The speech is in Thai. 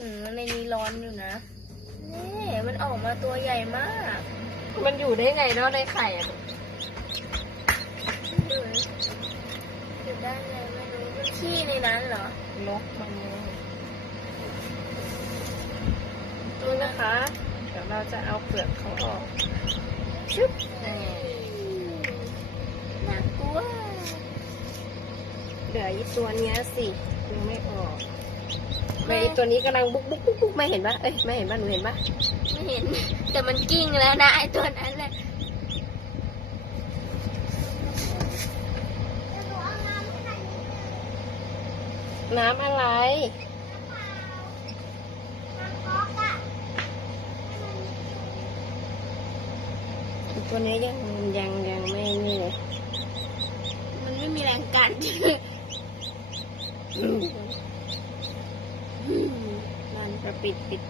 อืมในนี้ร้อนอยู่นะนี่มันออกมาตัวใหญ่มาก มันอยู่ได้ไงเนาะในไข่อะดูอยู่ได้ไงไม่รู้มันขี้ในนั้นเหรอนกมันเลยดูนะคะ เดี๋ยวเราจะเอาเปลือกเขาออกชึบนี่น่ากลัวเหลืออีตัวเนี้ยสิยังไม่ออก แม่อีตัวนี้กำลังบุกบุกบุกบุกไม่เห็นปะเอ้ยไม่เห็นปะหนูเห็นปะไม่เห็น แต่มันกิ้งแล้วนะไอตัวนั้นแหละน้ำอะไรอีตัวนี้ยังยังยังไม่นี่เลย มันไม่มีแรงกัด นั่นก็ ปิดปิด